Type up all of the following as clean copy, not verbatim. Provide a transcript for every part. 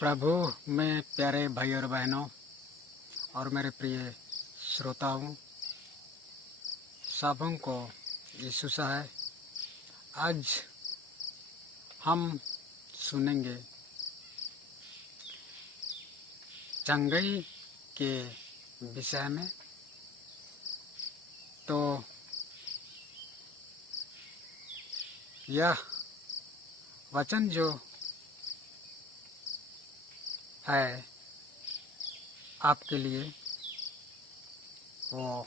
प्रभु में प्यारे भाई और बहनों और मेरे प्रिय श्रोताओं, सबों को यीशु है। आज हम सुनेंगे चंगाई के विषय में। तो यह वचन जो है आपके लिए वो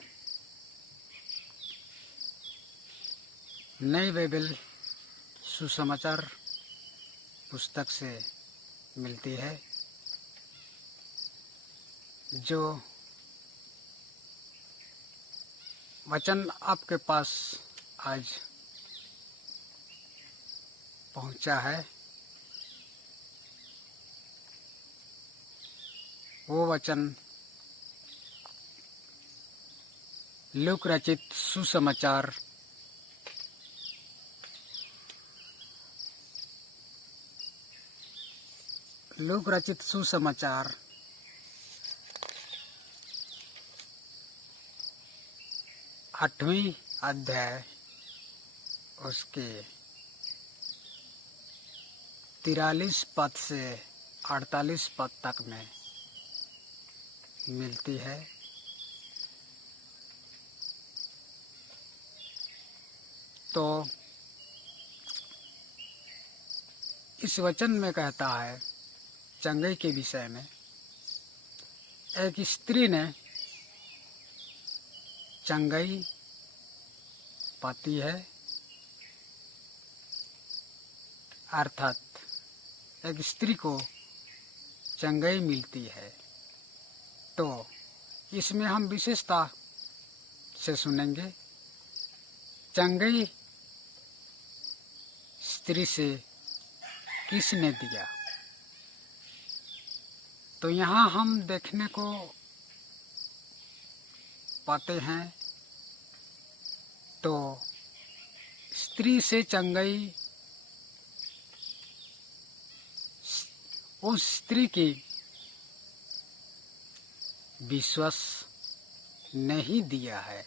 नई बाइबल सुसमाचार पुस्तक से मिलती है, जो वचन आपके पास आज पहुंचा है। वो वचन लूक रचित सुसमाचार लूक रचित सुसमाचार 8वें अध्याय उसके 43 पद से 48 पद तक में मिलती है। तो इस वचन में कहता है चंगाई के विषय में। एक स्त्री ने चंगाई पाती है, अर्थात एक स्त्री को चंगाई मिलती है। तो इसमें हम विशेषता से सुनेंगे चंगाई स्त्री से किसने दिया। तो यहाँ हम देखने को पाते हैं तो स्त्री से चंगाई उस स्त्री की विश्वास नहीं दिया है।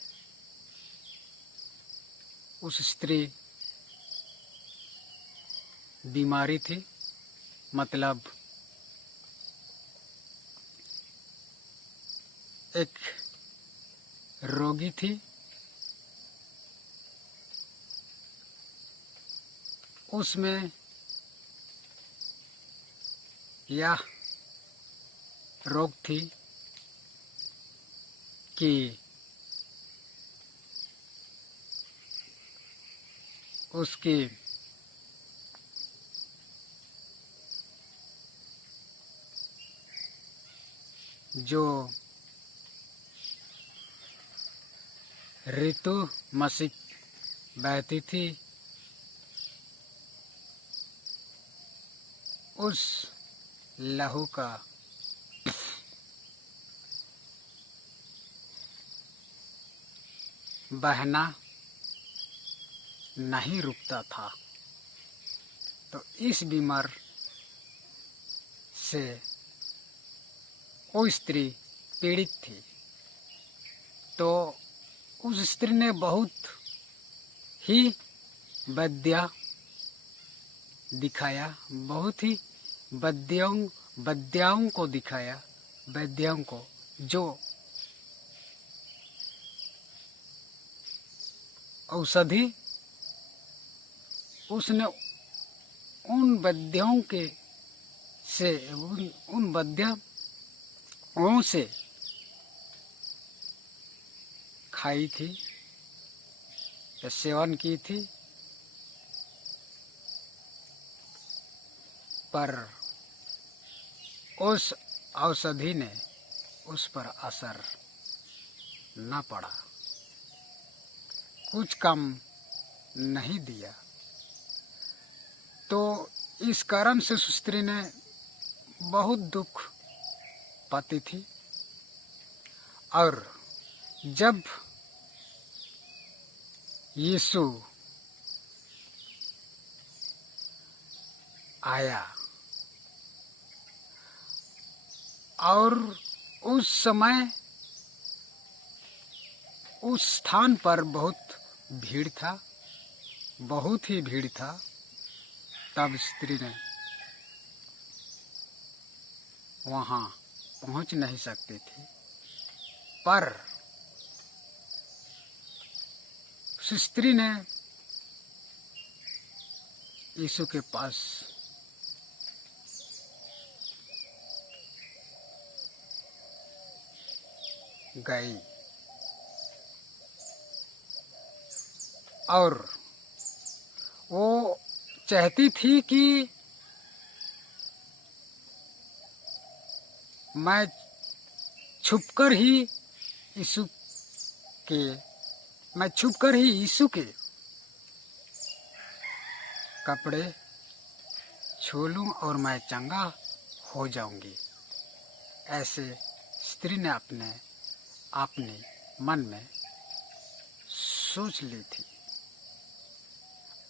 उस स्त्री बीमारी थी, मतलब एक रोगी थी। उसमें यह रोग थी कि उसकी जो ऋतु मासिक बहती थी, उस लहू का बहना नहीं रुकता था। तो इस बीमार से वो स्त्री पीड़ित थी। तो उस स्त्री ने बहुत ही वैद्य दिखाया, बहुत ही वैद्यों को दिखाया, वैद्यों को, जो औषधि उसने उन वैद्यों के से उन वैद्यों से खाई थी या सेवन की थी, पर उस औषधि ने उस पर असर न पड़ा, कुछ काम नहीं दिया। तो इस कारण से स्त्री ने बहुत दुख पाती थी। और जब यीशु आया और उस समय उस स्थान पर बहुत भीड़ था, बहुत ही भीड़ था। तब स्त्री ने वहाँ पहुँच नहीं सकती थी, पर उस स्त्री ने यीशु के पास गई और वो चाहती थी कि मैं छुपकर ही यीशु के मैं छुपकर ही यीशु के कपड़े छू लूं और मैं चंगा हो जाऊंगी। ऐसे स्त्री ने अपने मन में सोच ली थी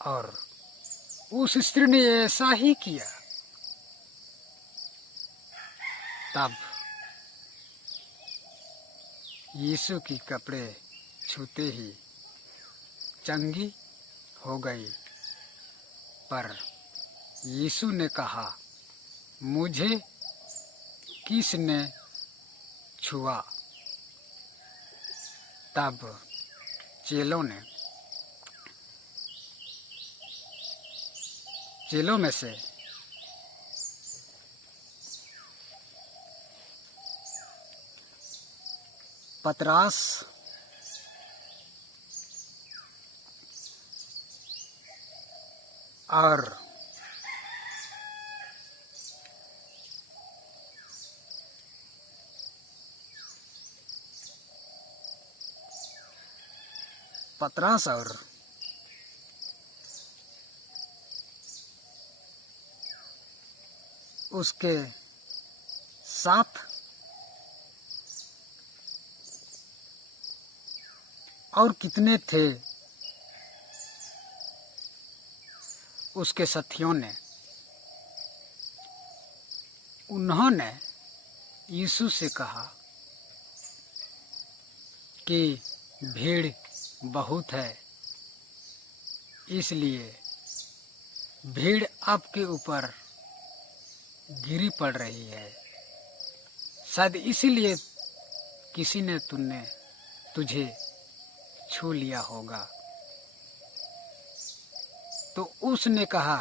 और उस स्त्री ने ऐसा ही किया। तब यीशु की कपड़े छूते ही चंगी हो गई। पर यीशु ने कहा, मुझे किसने छुआ? तब चेलों में से पतरस और उसके साथ और कितने थे उसके साथियों ने, उन्होंने यीशु से कहा कि भीड़ बहुत है, इसलिए भीड़ आपके ऊपर गिरी पड़ रही है। शायद इसीलिए किसी ने तुझे छू लिया होगा। तो उसने कहा,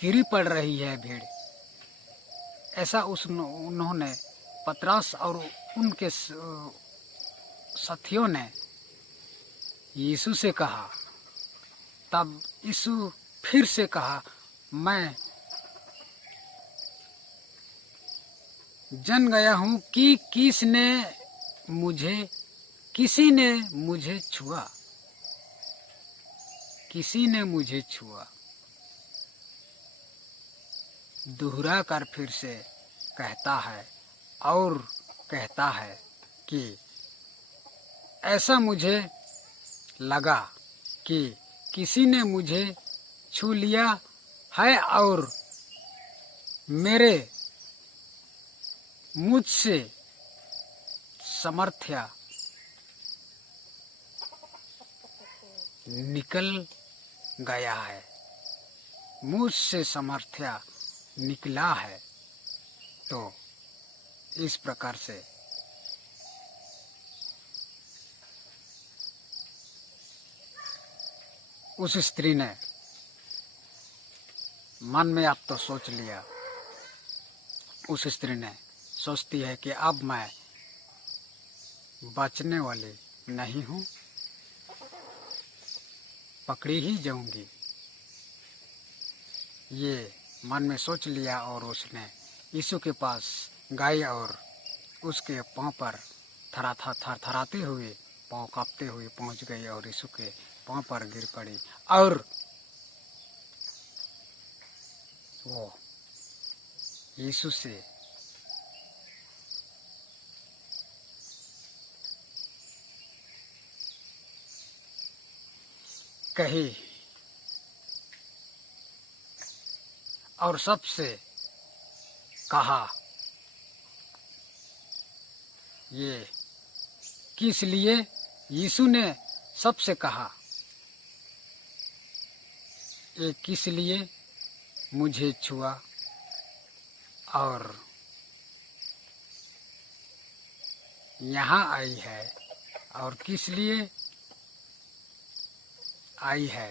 गिरी पड़ रही है भीड़। ऐसा उन्होंने पतरस और उनके साथियों ने यीशु से कहा। तब यीशु फिर से कहा, मैं जान गया हूँ कि किसी ने मुझे छुआ। किसी ने मुझे छुआ। दोहरा कर फिर से कहता है और कहता है कि ऐसा मुझे लगा कि किसी ने मुझे छू लिया है और मेरे मुझसे सामर्थ्य निकल गया है। मुझसे सामर्थ्य निकला है। तो इस प्रकार से उस स्त्री ने मन में अब तो सोच लिया। उस स्त्री ने सोचती है कि अब मैं बचने वाली नहीं हूँ, पकड़ी ही जाऊंगी। ये मन में सोच लिया और उसने यीशु के पास गई और उसके पांव पर थरथराते हुए, पांव कांपते हुए पहुंच गई और यीशु के पांव पर गिर पड़ी और वो यीशु से कही और सबसे कहा। ये किस लिए यीशु ने सबसे कहा? ये किस लिए मुझे छुआ और यहाँ आई है और किस लिए आई है?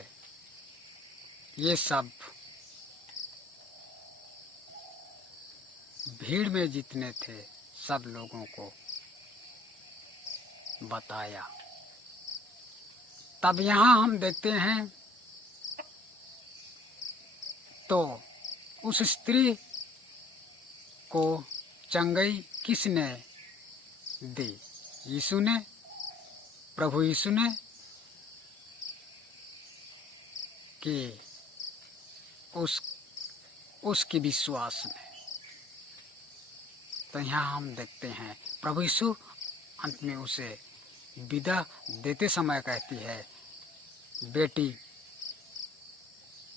ये सब भीड़ में जितने थे सब लोगों को बताया। तब यहाँ हम देखते हैं तो उस स्त्री को चंगाई किसने दी? यीशु ने, प्रभु यीशु ने, कि उसकी विश्वास ने। तो यहाँ हम देखते हैं प्रभु यीशु अंत में उसे विदा देते समय कहती है, बेटी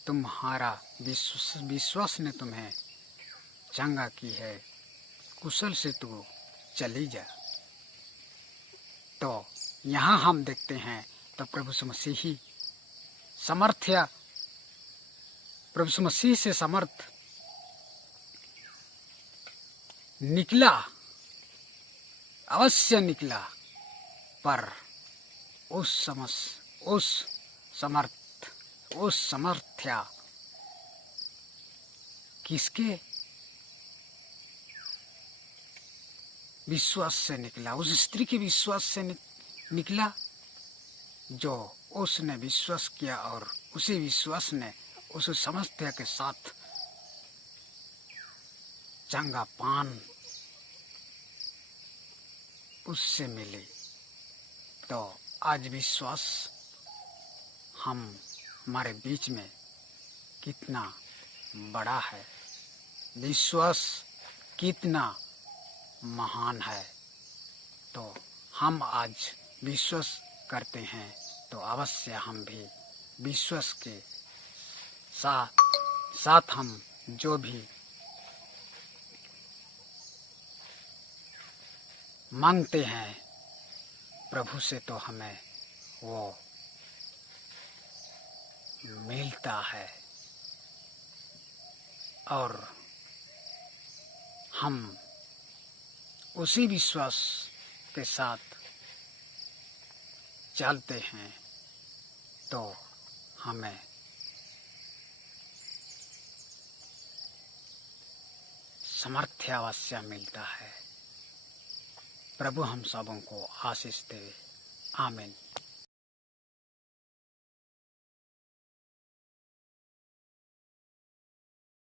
तुम्हारा विश्वास ने तुम्हें चंगा की है, कुशल से तू चली जा। तो यहाँ हम देखते हैं तो प्रभु मसीही समर्थ्य, प्रभु मसीह से समर्थ निकला, अवश्य निकला, पर उस समर्थ्य किसके विश्वास से निकला? उस स्त्री के विश्वास से निकला जो उसने विश्वास किया और उसी विश्वास ने उस समर्थ्य के साथ चंगा पान उससे मिली। तो आज विश्वास हमारे बीच में कितना बड़ा है, विश्वास कितना महान है। तो हम आज विश्वास करते हैं तो अवश्य हम भी विश्वास के साथ हम जो भी मांगते हैं प्रभु से तो हमें वो मिलता है और हम उसी विश्वास के साथ चलते हैं तो हमें सामर्थ्य अवश्य मिलता है। प्रभु हम सबों को आशीष दे। आमीन।